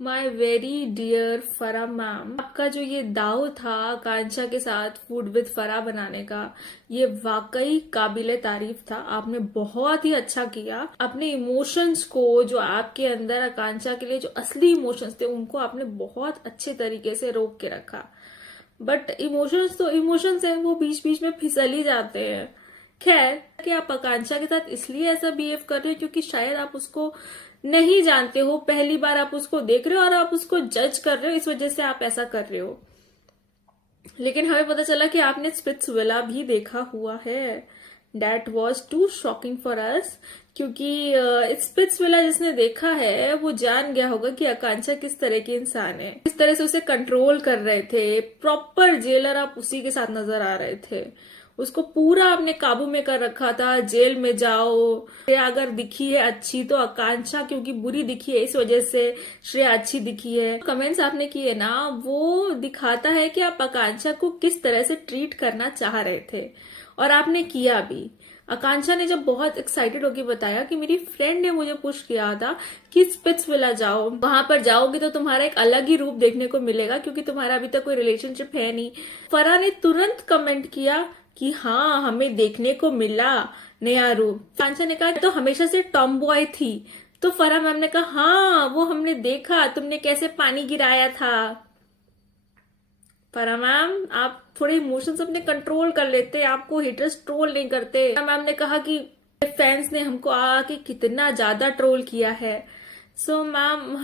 My very dear फरा ma'am, आपका जो ये दाव था आकांक्षा के साथ फूड विद फरा बनाने का, ये वाकई काबिले तारीफ था। आपने बहुत ही अच्छा किया। अपने इमोशंस को, जो आपके अंदर आकांक्षा के लिए जो असली इमोशंस थे, उनको आपने बहुत अच्छे तरीके से रोक के रखा। बट इमोशंस तो इमोशंस है, वो बीच बीच में फिसल ही जाते हैं। खैर, कि आप आकांक्षा के साथ इसलिए ऐसा बिहेव कर रहे हो क्योंकि शायद आप उसको नहीं जानते हो, पहली बार आप उसको देख रहे हो और आप उसको जज कर रहे हो, इस वजह से आप ऐसा कर रहे हो। लेकिन हमें पता चला कि आपने स्पिट्सविला भी देखा हुआ है। That was too shocking for us, क्योंकि स्पिट्सविला जिसने देखा है वो जान गया होगा कि आकांक्षा किस तरह की इंसान है, किस तरह से उसे कंट्रोल कर रहे थे। प्रॉपर जेलर आप उसी के साथ नजर आ रहे थे। उसको पूरा आपने काबू में कर रखा था। जेल में जाओ, श्रेया अगर दिखी है अच्छी तो आकांक्षा क्योंकि बुरी दिखी है, इस वजह से श्रेया अच्छी दिखी है। कमेंट्स आपने किए ना, वो दिखाता है कि आप आकांक्षा को किस तरह से ट्रीट करना चाह रहे थे, और आपने किया भी। आकांक्षा ने जब बहुत एक्साइटेड होकर बताया कि मेरी फ्रेंड ने मुझे पुश किया था कि स्पिट्सविला जाओ, वहां पर जाओगे तो तुम्हारा एक अलग ही रूप देखने को मिलेगा क्योंकि तुम्हारा अभी तक कोई रिलेशनशिप है नहीं। फरा ने तुरंत कमेंट किया कि हाँ, हमें देखने को मिला नया रूप। आकांक्षा ने कहा तो हमेशा से टॉम बॉय थी। तो फरा मैम ने कहा हाँ, वो हमने देखा, तुमने कैसे पानी गिराया था। फरा मैम, आप थोड़े इमोशंस अपने कंट्रोल कर लेते, आपको हेटर्स ट्रोल नहीं करते। मैम ने कहा कि फैंस ने हमको आके कितना ज्यादा ट्रोल किया है। सो मैम,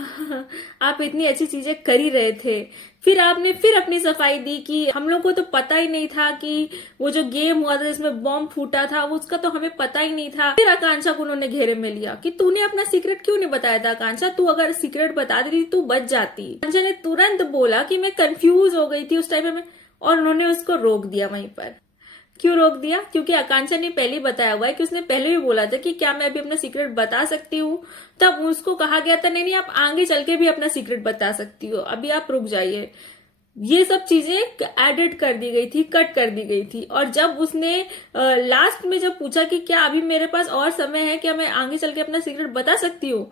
आप इतनी अच्छी चीजें कर ही रहे थे, फिर आपने फिर अपनी सफाई दी कि हम लोग को तो पता ही नहीं था कि वो जो गेम हुआ था जिसमें बॉम्ब फूटा था, वो उसका तो हमें पता ही नहीं था। फिर आकांक्षा को उन्होंने घेरे में लिया कि तूने अपना सीक्रेट क्यों नहीं बताया था आकांक्षा, तू अगर सीक्रेट बता देती तू बच जाती। आकांक्षा ने तुरंत बोला कि मैं कंफ्यूज हो गई थी उस टाइम में, और उन्होंने उसको रोक दिया वहीं पर। क्यों रोक दिया? क्योंकि आकांक्षा ने पहले ही बताया हुआ है कि उसने पहले भी बोला था कि क्या मैं अभी अपना सीक्रेट बता सकती हूँ। तब उसको कहा गया था नहीं नहीं, आप आगे चल के भी अपना सीक्रेट बता सकती हो, अभी आप रुक जाइए। ये सब चीजें एडिट कर दी गई थी, कट कर दी गई थी। और जब उसने लास्ट में जब पूछा कि क्या अभी मेरे पास और समय है, क्या मैं आगे चल के अपना सीक्रेट बता सकती हूँ,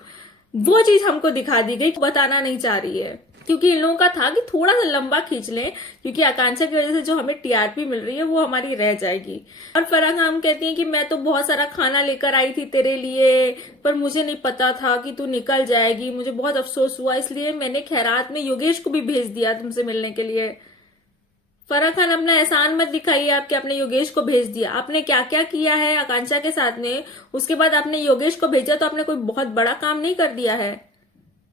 वो चीज हमको दिखा दी गई, बताना नहीं चाह रही है। क्योंकि इन लोगों का था कि थोड़ा सा लंबा खींच लें, क्योंकि आकांक्षा की वजह से जो हमें टीआरपी मिल रही है वो हमारी रह जाएगी। और फराह खान कहती है कि मैं तो बहुत सारा खाना लेकर आई थी तेरे लिए, पर मुझे नहीं पता था कि तू निकल जाएगी, मुझे बहुत अफसोस हुआ, इसलिए मैंने खैरात में योगेश को भी भेज दिया तुमसे मिलने के लिए। फराह खान, अपना एहसान मत दिखाइए आपके, आपने योगेश को भेज दिया। आपने क्या क्या किया है आकांक्षा के साथ में, उसके बाद आपने योगेश को भेजा, तो आपने कोई बहुत बड़ा काम नहीं कर दिया है।